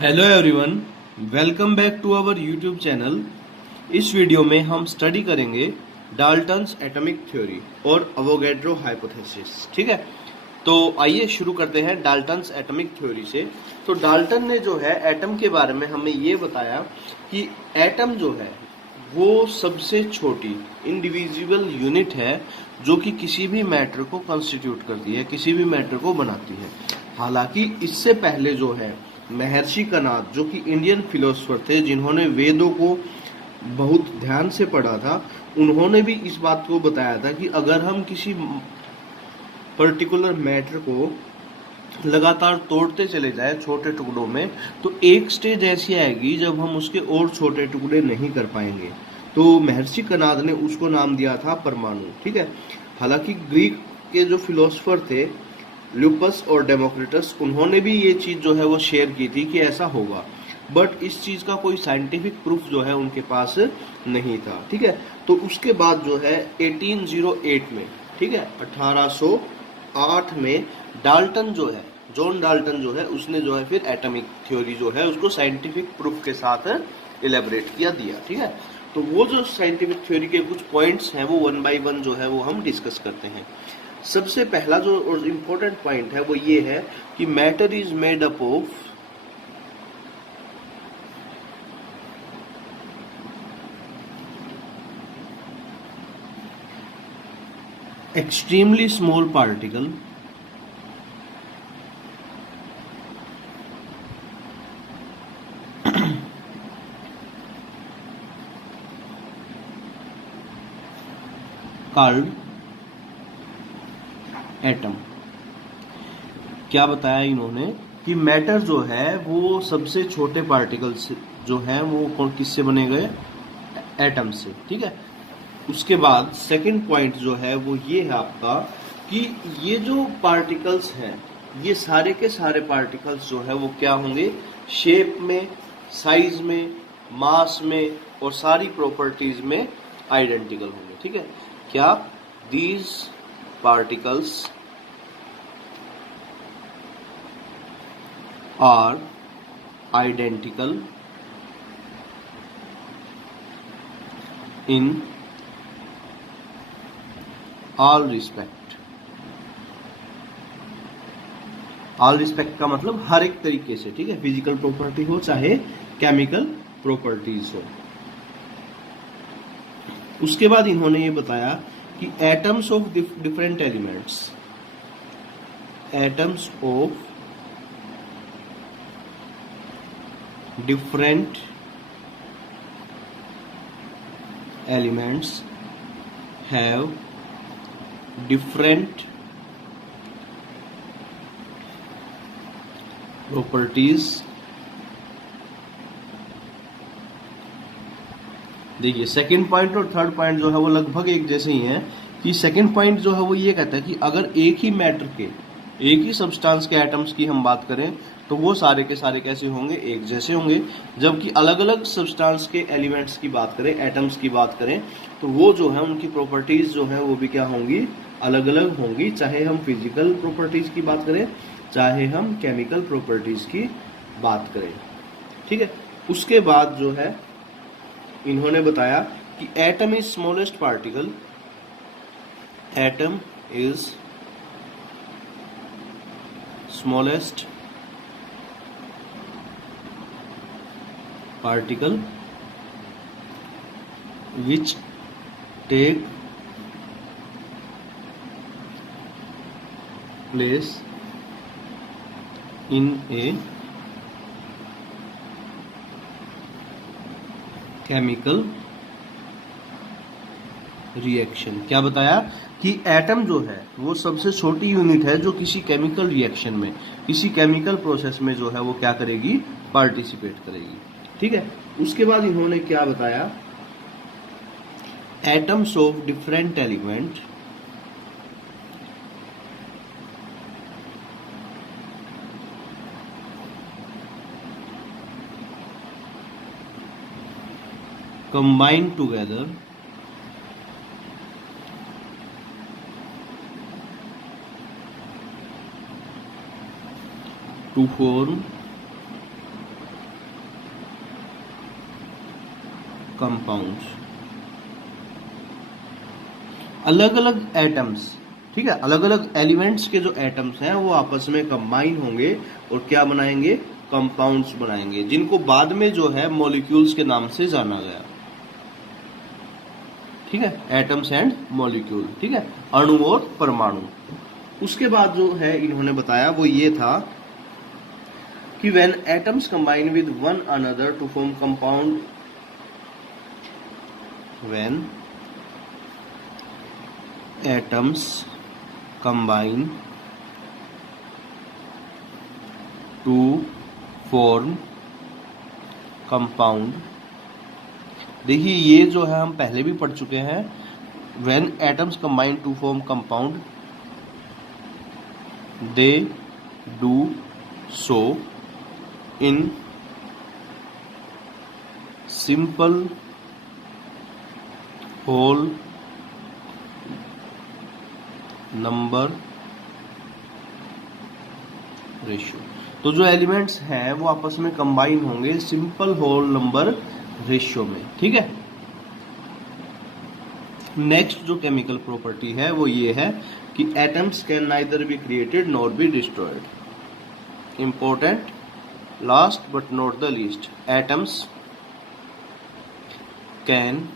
Hello everyone, welcome back to our YouTube channel. इस video में हम स्टडी करेंगे डाल्टन्स एटॉमिक थ्योरी और अवोगैड्रो हाइपोथेसिस। ठीक है, तो आइए शुरू करते हैं डाल्टन्स एटॉमिक थ्योरी से। तो डाल्टन ने जो है एटम के बारे में हमें ये बताया कि एटम जो है वो सबसे छोटी इंडिविजुअल यूनिट है जो कि किसी भी मैटर को कंस्टिट्यूट करती है, किसी भी मैटर को बनाती है। हालांकि इससे पहले जो है महर्षि कनाद, जो कि इंडियन फिलोसोफर थे जिन्होंने वेदों को बहुत ध्यान से पढ़ा था, उन्होंने भी इस बात को बताया था कि अगर हम किसी पर्टिकुलर मैटर को लगातार तोड़ते चले जाए छोटे टुकड़ों में, तो एक स्टेज ऐसी आएगी जब हम उसके और छोटे टुकड़े नहीं कर पाएंगे। तो महर्षि कनाद ने उसको नाम दिया था परमाणु। ठीक है, हालांकि ग्रीक के जो फिलोसोफर थे ल्यूपस और डेमोक्रिटस, उन्होंने भी ये चीज जो है वो शेयर की थी कि ऐसा होगा, बट इस चीज का कोई साइंटिफिक प्रूफ जो है उनके पास नहीं था। ठीक है, तो उसके बाद जो है 1808 में, ठीक है 1808 में डाल्टन जो है, जॉन डाल्टन जो है, उसने जो है फिर एटॉमिक थ्योरी जो है उसको साइंटिफिक प्रूफ के साथ इलेबोरेट किया दिया। ठीक है, तो वो जो साइंटिफिक थ्योरी के कुछ पॉइंट्स हैं वो वन बाय वन जो है वो हम डिस्कस करते हैं। सबसे पहला जो इम्पोर्टेंट पॉइंट है वो ये है कि matter is made up of extremely small particle called atom. क्या बताया इन्होंने कि मैटर जो है वो सबसे छोटे पार्टिकल्स जो हैं वो किससे बने गए? एटम से। ठीक है, उसके बाद सेकंड पॉइंट जो है वो ये है आपका कि ये जो पार्टिकल्स हैं, ये सारे के सारे पार्टिकल्स जो है वो क्या होंगे? शेप में, साइज में, मास में और सारी प्रॉपर्टीज में आइडेंटिकल होंगे। ठीक है, क्या? These particles are identical in all respect। All respect का मतलब हर एक तरीके से। ठीक है, फिजिकल प्रॉपर्टी हो चाहे केमिकल प्रॉपर्टीज हो। उसके बाद इन्होंने ये बताया कि atoms of different elements, atoms of different elements have different properties. देखिए, सेकंड पॉइंट और थर्ड पॉइंट जो है वो लगभग एक जैसे ही हैं कि सेकंड पॉइंट जो है वो ये कहता है कि अगर एक ही मैटर के, एक ही सब्सटेंस के एटम्स की हम बात करें तो वो सारे के सारे कैसे होंगे? एक जैसे होंगे। जबकि अलग अलग सब्सटेंस के एलिमेंट्स की बात करें, एटम्स की बात करें, तो वो जो है उनकी प्रॉपर्टीज जो है वो भी क्या होंगी? अलग अलग होंगी। चाहे हम फिजिकल प्रॉपर्टीज की बात करें, चाहे हम केमिकल प्रॉपर्टीज की बात करें। ठीक है, उसके बाद जो है इन्होंने बताया कि atom is smallest particle, atom is smallest particle which take place in a chemical reaction. क्या बताया कि एटम जो है वो सबसे छोटी यूनिट है जो किसी केमिकल रिएक्शन में, किसी केमिकल प्रोसेस में जो है वो क्या करेगी? पार्टिसिपेट करेगी। ठीक है, उसके बाद इन्होंने क्या बताया? Atoms of different element combine together to form compounds. अलग अलग एटम्स, ठीक है, अलग अलग एलिमेंट्स के जो एटम्स हैं वो आपस में कंबाइन होंगे और क्या बनाएंगे, कंपाउंड्स बनाएंगे, जिनको बाद में जो है मॉलिक्यूल्स के नाम से जाना गया। ठीक है, एटम्स एंड मॉलिक्यूल, ठीक है, अणु और परमाणु। उसके बाद जो है इन्होंने बताया वो ये था कि when atoms combine with one another to form compound, when atoms combine to form compound, देखिए ये जो है हम पहले भी पढ़ चुके हैं, when atoms combine to form compound they do so in simple whole number ratio. तो जो एलिमेंट्स हैं वो आपस में कंबाइन होंगे सिंपल होल नंबर रेशियो में। ठीक है, नेक्स्ट जो केमिकल प्रॉपर्टी है वो ये है कि atoms can neither be created nor be destroyed. Important, last but not the least, atoms can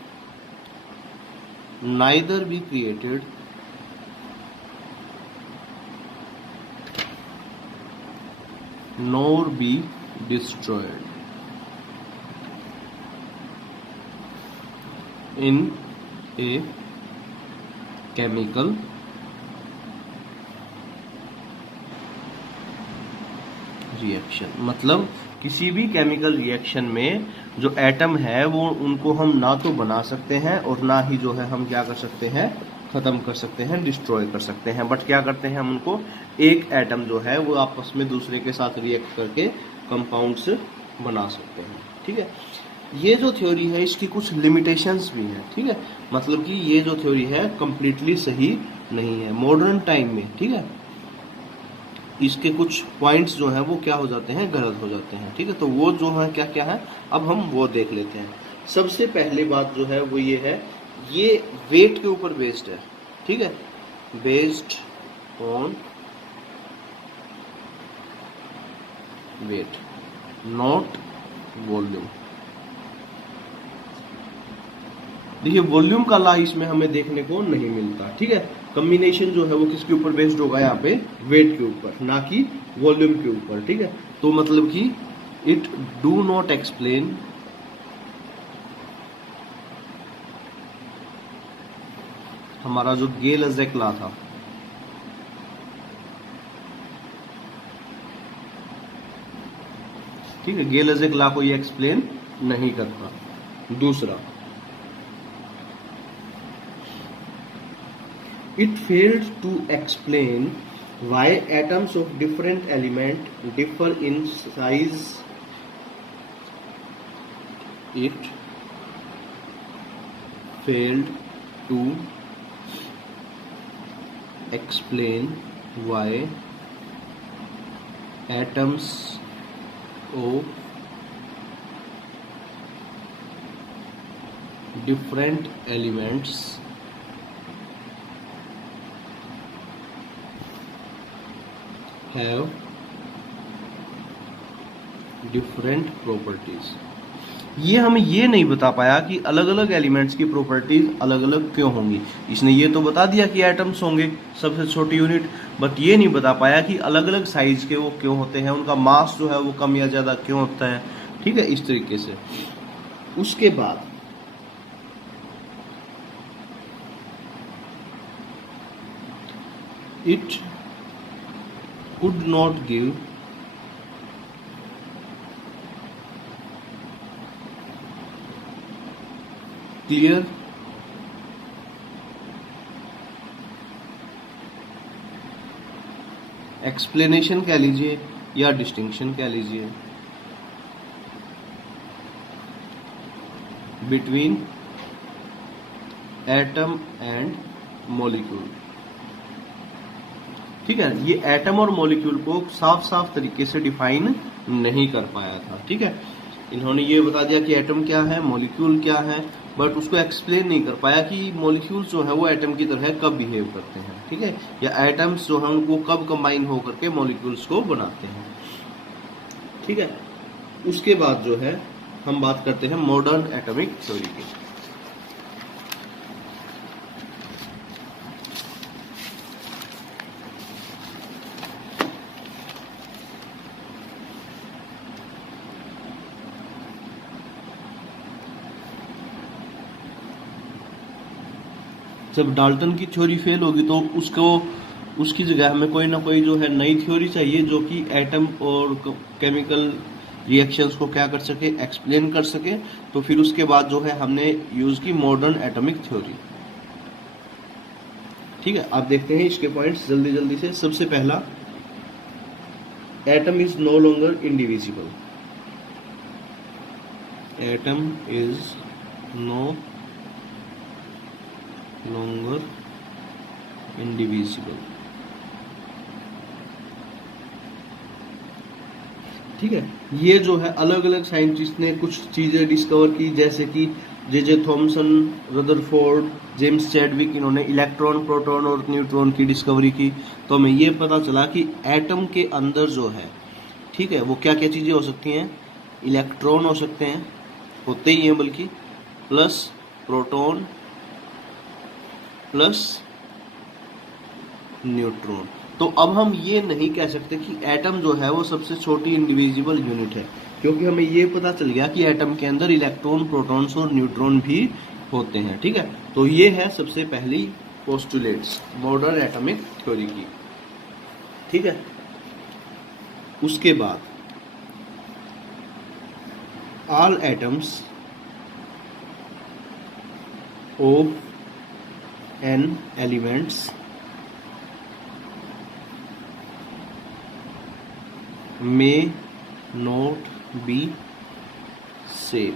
neither be created nor be destroyed in a chemical reaction. मतलब किसी भी केमिकल रिएक्शन में जो एटम है वो उनको हम ना तो बना सकते हैं और ना ही जो है हम क्या कर सकते हैं, खत्म कर सकते हैं, डिस्ट्रॉय कर सकते हैं, बट क्या करते हैं हम उनको, एक एटम जो है वो आपस में दूसरे के साथ रिएक्ट करके कंपाउंड्स बना सकते हैं। ठीक है, ये जो थ्योरी है इसकी कुछ लिमिटेशंस भी हैं। ठीक है, मतलब कि ये जो थ्योरी है कंप्लीटली सही नहीं है मॉडर्न टाइम में। ठीक है, इसके कुछ पॉइंट्स जो है वो क्या हो जाते हैं, गलत हो जाते हैं। ठीक है, तो वो जो है क्या क्या है अब हम वो देख लेते हैं। सबसे पहली बात जो है वो ये है, ये वेट के ऊपर बेस्ड है। ठीक है, based on weight not volume. देखिए वॉल्यूम का लॉ इसमें हमें देखने को नहीं मिलता। ठीक है, कॉम्बिनेशन जो है वो किसके ऊपर बेस्ड होगा, यहाँ पे वेट के ऊपर, ना कि वॉल्यूम के ऊपर। ठीक है, तो मतलब कि इट डू नॉट एक्सप्लेन हमारा जो गेल-लेज़ेक लॉ था, ठीक है, गेल-लेज़ेक लॉ को ये एक्सप्लेन नहीं करता। दूसरा, it failed to explain why atoms of different element differ in size. It failed to explain why atoms of different elements have different properties। ये हमें ये नहीं बता पाया कि अलग अलग एलिमेंट्स की प्रॉपर्टीज अलग अलग क्यों होंगी। इसने ये तो बता दिया कि एटम्स होंगे सबसे छोटी यूनिट, बट ये नहीं बता पाया कि अलग अलग साइज के वो क्यों होते हैं, उनका मास जो है वो कम या ज्यादा क्यों होता है। ठीक है, इस तरीके से। उसके बाद it could not give clear explanation कह लीजिए या डिस्टिंक्शन कह लीजिए बिटवीन एटम एंड मॉलिक्यूल। ठीक है, ये एटम और मॉलिक्यूल को साफ साफ तरीके से डिफाइन नहीं कर पाया था। ठीक है, इन्होंने ये बता दिया कि एटम क्या है, मॉलिक्यूल क्या है, बट उसको एक्सप्लेन नहीं कर पाया कि मॉलिक्यूल्स जो है वो एटम की तरह कब बिहेव करते हैं, ठीक है, या एटम्स जो है वो कब कंबाइन होकर के मॉलिक्यूल्स को बनाते हैं, ठीक है। उसके बाद जो है हम बात करते हैं मॉडर्न एटॉमिक थ्योरी की। जब डाल्टन की थ्योरी फेल होगी तो उसकी जगह हमें कोई ना कोई जो है नई थ्योरी चाहिए जो कि एटम और केमिकल रिएक्शंस को क्या कर सके, एक्सप्लेन कर सके। तो फिर उसके बाद जो है हमने यूज की मॉडर्न एटॉमिक थ्योरी, ठीक है। आप देखते हैं इसके पॉइंट्स जल्दी जल्दी से। सबसे पहला, atom is no longer indivisible. Atom is no longer indivisible, ठीक है। ये जो है अलग अलग साइंटिस्ट ने कुछ चीजें डिस्कवर की, जैसे कि J Thomson, Rutherford, James Chadwick, इन्होंने इलेक्ट्रॉन, प्रोटॉन और न्यूट्रॉन की डिस्कवरी की। तो हमें ये पता चला कि एटम के अंदर जो है, ठीक है, वो क्या क्या चीजें हो सकती हैं। इलेक्ट्रॉन हो सकते हैं, होते ही हैं बल्कि, प्लस प्रोटॉन प्लस न्यूट्रॉन। तो अब हम ये नहीं कह सकते कि एटम जो है वो सबसे छोटी इंडिविजिबल यूनिट है, क्योंकि हमें ये पता चल गया कि एटम के अंदर इलेक्ट्रॉन, प्रोटॉन्स और न्यूट्रॉन भी होते हैं, ठीक है। तो ये है सबसे पहली पोस्टुलेट्स मॉडर्न एटॉमिक थ्योरी की, ठीक है। उसके बाद all atoms of an elements may not be same,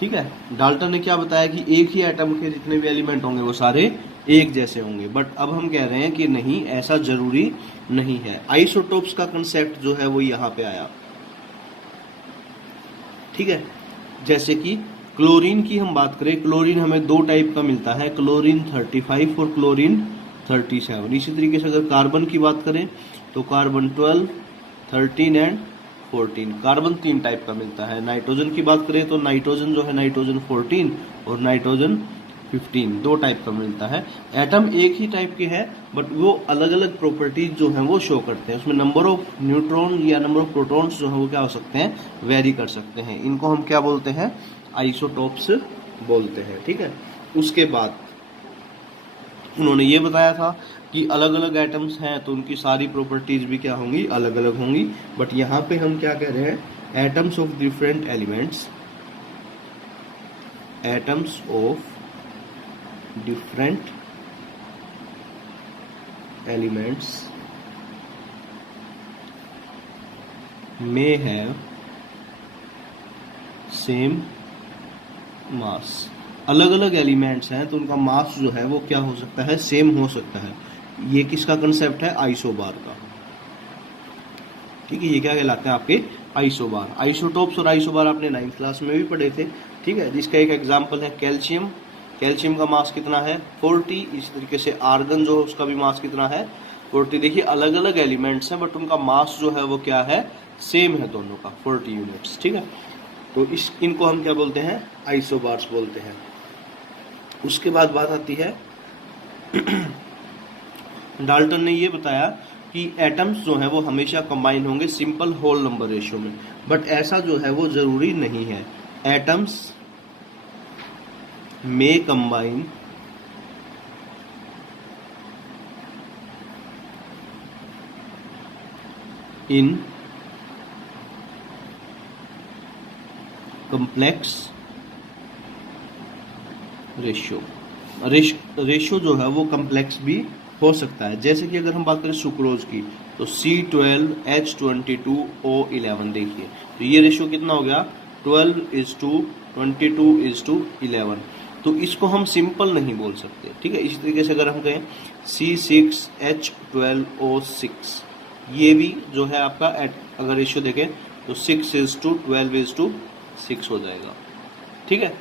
ठीक है। डाल्टन ने क्या बताया कि एक ही एटम के जितने भी एलिमेंट होंगे वो सारे एक जैसे होंगे, बट अब हम कह रहे हैं कि नहीं, ऐसा जरूरी नहीं है। आइसोटोप्स का कंसेप्ट जो है वो यहाँ पे आया, ठीक है। जैसे कि क्लोरीन की हम बात करें, क्लोरीन हमें दो टाइप का मिलता है, क्लोरीन 35 और क्लोरीन 37। इसी तरीके से अगर कार्बन की बात करें तो कार्बन 12, 13 एंड 14। कार्बन 3 टाइप का मिलता है। नाइट्रोजन की बात करें तो नाइट्रोजन जो है, नाइट्रोजन 14 और नाइट्रोजन 15, दो टाइप का मिलता है। एटम एक ही टाइप के हैं, बट वो अलग अलग प्रॉपर्टीज जो हैं वो शो करते हैं। उसमें नंबर ऑफ न्यूट्रॉन या नंबर ऑफ प्रोटॉन्स जो है वो क्या हो सकते हैं, वेरी कर सकते हैं। इनको हम क्या बोलते हैं, आइसोटोप्स बोलते हैं, ठीक है। उसके बाद उन्होंने ये बताया था कि अलग अलग एटम्स हैं तो उनकी सारी प्रॉपर्टीज भी क्या होंगी, अलग अलग होंगी। बट यहाँ पे हम क्या कह रहे हैं, atoms of different elements, atoms of different elements may have same mass. अलग अलग एलिमेंट्स हैं तो उनका मास जो है वो क्या हो सकता है, सेम हो सकता है। ये किसका कंसेप्ट है, आइसोबार का, ठीक है। ये क्या कहलाते हैं आपके, आइसोबार। आइसोटोप्स और आइसोबार आपने 9th क्लास में भी पढ़े थे, ठीक है। जिसका एक एग्जांपल है कैल्शियम। कैल्शियम का मास कितना है, 40। इस तरीके से आर्गन जो है उसका भी मास कितना है, 40। देखिए अलग अलग एलिमेंट्स हैं बट उनका मास जो है वो क्या है, सेम है दोनों का, 40 यूनिट्स, ठीक है। तो इनको हम क्या बोलते हैं, आइसोबार्स बोलते हैं। उसके बाद बात आती है डाल्टन ने ये बताया कि एटम्स जो है वो हमेशा कंबाइन होंगे सिंपल होल नंबर रेशियो में, बट ऐसा जो है वो जरूरी नहीं है। एटम्स में कंबाइन इन कॉम्प्लेक्स रेशियो जो है वो कॉम्प्लेक्स भी हो सकता है। जैसे कि अगर हम बात करें सुक्रोज की तो C12H22O11, देखिए तो ये रेशियो कितना हो गया, 12:22:11। तो इसको हम सिंपल नहीं बोल सकते, ठीक है। इसी तरीके से अगर हम कहें C6H12O6, ये भी जो है आपका अगर रेशियो देखें तो 6:12:11 6 हो जाएगा। ठीक है,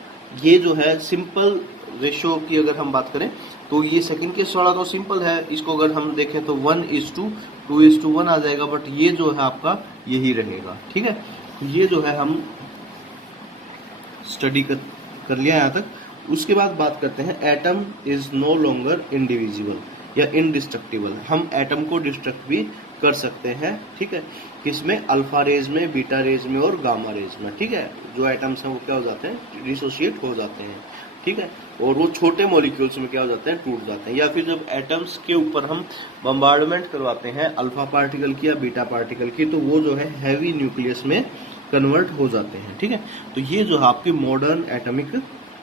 ये जो है सिंपल रेशो की अगर हम बात करें तो ये सेकंड केस वाला तो सिंपल है, इसको अगर हम देखें तो 1:2:1 आ जाएगा, बट ये जो है आपका यही रहेगा। ठीक है, ये जो है हम स्टडी कर लिया यहाँ तक। उसके बाद बात करते हैं atom is no longer indivisible या इनडिस्ट्रक्टिबल। हम एटम को डिस्ट्रक्ट भी कर सकते हैं। ठीक है, किसमें? अल्फा रेज में, बीटा रेज में और गामा रेज में। ठीक है, जो एटम्स हैं वो क्या हो जाते हैं? डिसोसिएट हो जाते हैं। ठीक है, और वो छोटे मॉलिक्यूल्स में क्या हो जाते हैं? टूट जाते हैं। या फिर जब एटम्स के ऊपर हम बम्बार्डमेंट करवाते हैं अल्फा पार्टिकल की या बीटा पार्टिकल की, तो वो जो है हैवी न्यूक्लियस में कन्वर्ट हो जाते हैं। ठीक है, तो ये जो है आपकी मॉडर्न एटॉमिक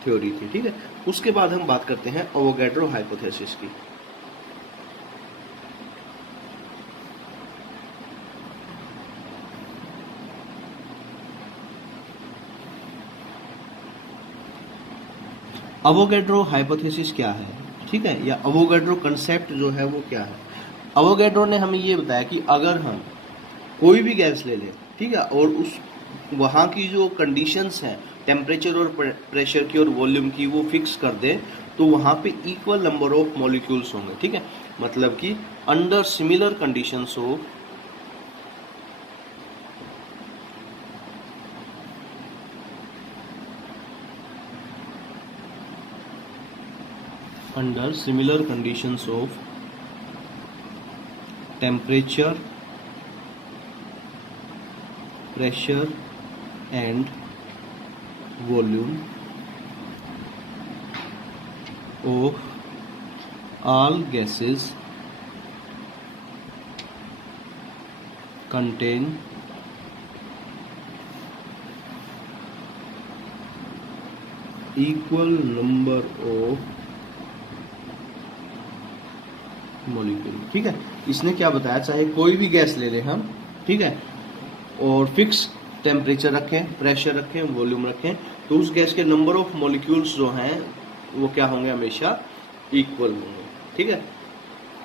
थ्योरी थी। ठीक है, उसके बाद हम बात करते हैं अवोगैड्रो हाइपोथेसिस की। अवोगैड्रो हाइपोथेसिस क्या है? ठीक है, या अवोगैड्रो कंसेप्ट जो है वो क्या है? अवोगैड्रो ने हमें ये बताया कि अगर हम कोई भी गैस ले लें, ठीक है, और उस वहाँ की जो कंडीशंस हैं टेम्परेचर और प्रेशर की और वॉल्यूम की वो फिक्स कर दें, तो वहाँ पे इक्वल नंबर ऑफ मॉलिक्यूल्स होंगे। ठीक है, मतलब कि अंडर सिमिलर कंडीशंस हो under similar conditions of temperature, pressure and volume of all gases contain equal number of molecule. ठीक है, इसने क्या बताया? चाहे कोई भी गैस ले लें हम, ठीक है, और फिक्स टेम्परेचर रखें, प्रेशर रखें, वॉल्यूम रखें, तो उस गैस के नंबर ऑफ मॉलिक्यूल्स जो हैं वो क्या होंगे? हमेशा इक्वल होंगे। ठीक है,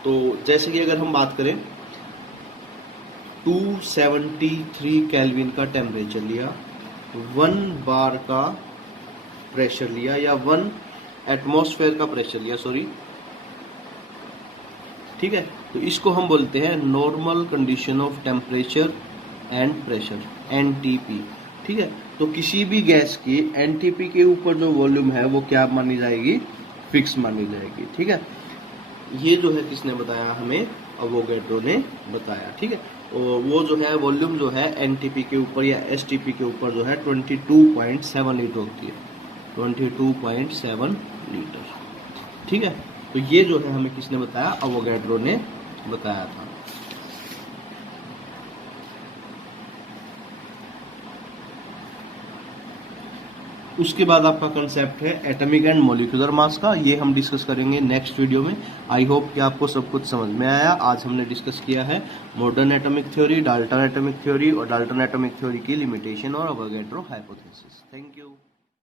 तो जैसे कि अगर हम बात करें 273 केल्विन का टेम्परेचर लिया, 1 बार का प्रेशर लिया, या 1 एटमॉस्फेयर का प्रेशर लिया, सॉरी। ठीक है, तो इसको हम बोलते हैं normal condition of temperature and pressure, NTP. ठीक है, तो किसी भी गैस की एनटीपी के ऊपर जो वॉल्यूम है वो क्या मानी जाएगी? फिक्स मानी जाएगी। ठीक है, ये जो है किसने बताया? हमें अवोगैड्रो ने बताया। ठीक है, और वो जो है वॉल्यूम जो है एनटीपी के ऊपर या एसटीपी के ऊपर जो है 22.7 लीटर होती है, 22.7 लीटर। ठीक है, तो ये जो है हमें किसने बताया? अवोगैड्रो ने बताया था। उसके बाद आपका कंसेप्ट है एटॉमिक एंड मॉलिक्यूलर मास का, ये हम डिस्कस करेंगे नेक्स्ट वीडियो में। आई होप कि आपको सब कुछ समझ में आया। आज हमने डिस्कस किया है modern atomic theory, Dalton atomic theory और डाल्टन एटॉमिक थ्योरी की लिमिटेशन और अवोगैड्रो हाइपोथेसिस। Thank you.